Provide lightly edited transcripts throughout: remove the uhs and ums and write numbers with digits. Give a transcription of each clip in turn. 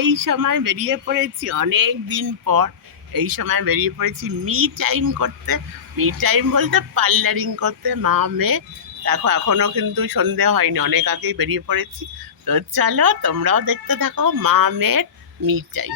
এই সময় বেরিয়ে পড়েছি অনেক দিন পর। এই সময় বেরিয়ে পড়েছি মি টাইম করতে। মি টাইম বলতে পার্লারিং করতে মা মেয়ে। দেখো এখনো কিন্তু সন্ধে হয়নি, অনেক আগেই বেরিয়ে পড়েছি। তো চলো তোমরাও দেখতে থাকো মা মেয়ের মি টাইম।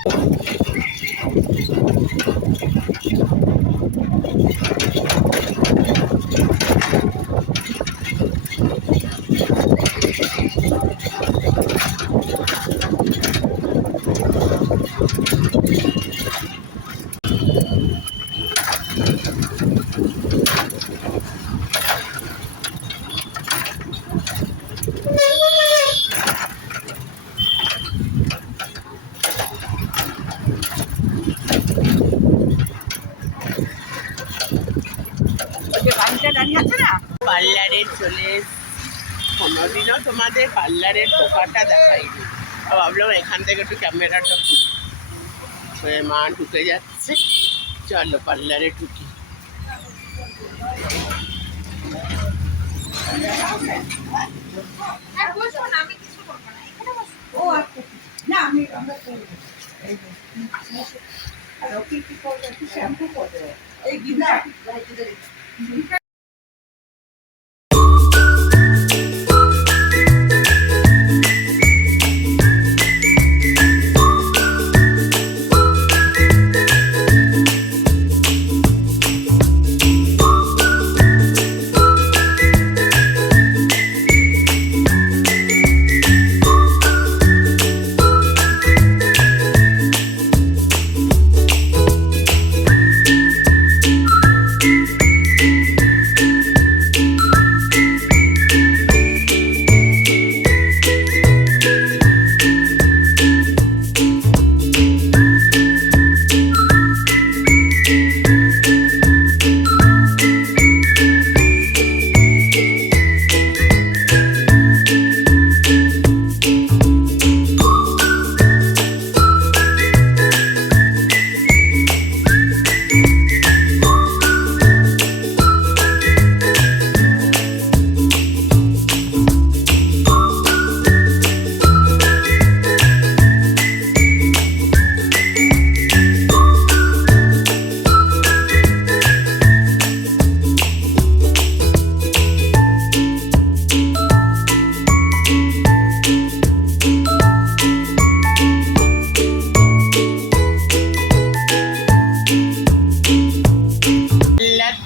পার্লারে চলে কোনোদিনও তোমাদের পার্লারের ঢোকাটা দেখাইনি। ভাবলাম এখান থেকে একটু ক্যামেরাটা খুলি। মা ঢুকে যাচ্ছে, চলো পার্লারে ঢুকি।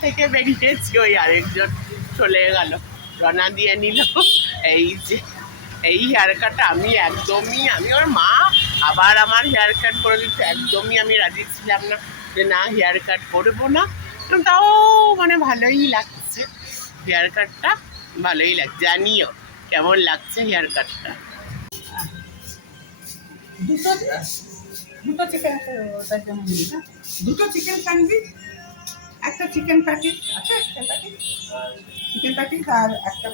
থেকে বেরিয়েছি, ওই আরেকজন চলে গেল, রওনা দিয়ে নিল। এই যে এই হেয়ার কাটটা আমি ওর মা আবার আমার হেয়ার কাট করে দিচ্ছে। একদমই আমি রাজি ছিলাম না যে না হেয়ার কাট করবো না, তাও মানে ভালোই লাগছে হেয়ার কাটটা, ভালোই লাগছে। জানিও কেমন লাগছে হেয়ার কাটটা। দুটো চিকেন, দুটো চিকেন স্যান্ডউইচ, একটা চিকেন প্যাটিস আছে, চিকেন প্যাটিস আর একটা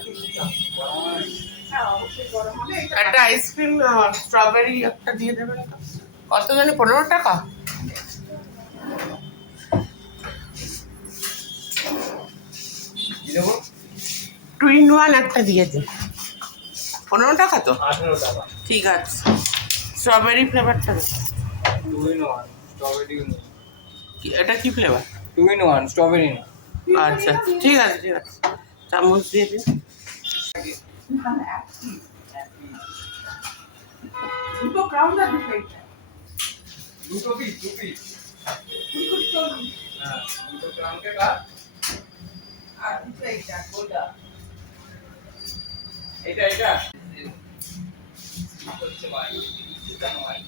একটা আইসক্রিম স্ট্রবেরি একটা দিয়ে দেবেন। কত জানি 15 টাকা। 2 in 1 একটা দিয়ে দিন। 15 টাকা তো? 18 টাকা। ঠিক আছে, স্ট্রবেরি ফ্লেভারটা। 2 in 1 স্ট্রবেরি। এটা কি ফ্লেভার? 2 in 1 strawberry. আচ্ছা ঠিক আছে ঠিক আছে, চামচ দিয়ে দিন। দুটো ক্রাউন আর দুটো পিস হ্যাঁ, দুটো ক্রাউন কে কাট আর দুটো এইটা গোলটা, এটা হচ্ছে ভাই এটা নয়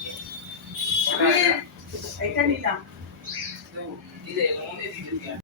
এইটা নিলাম। দিলে এর মধ্যে দিতে দিই।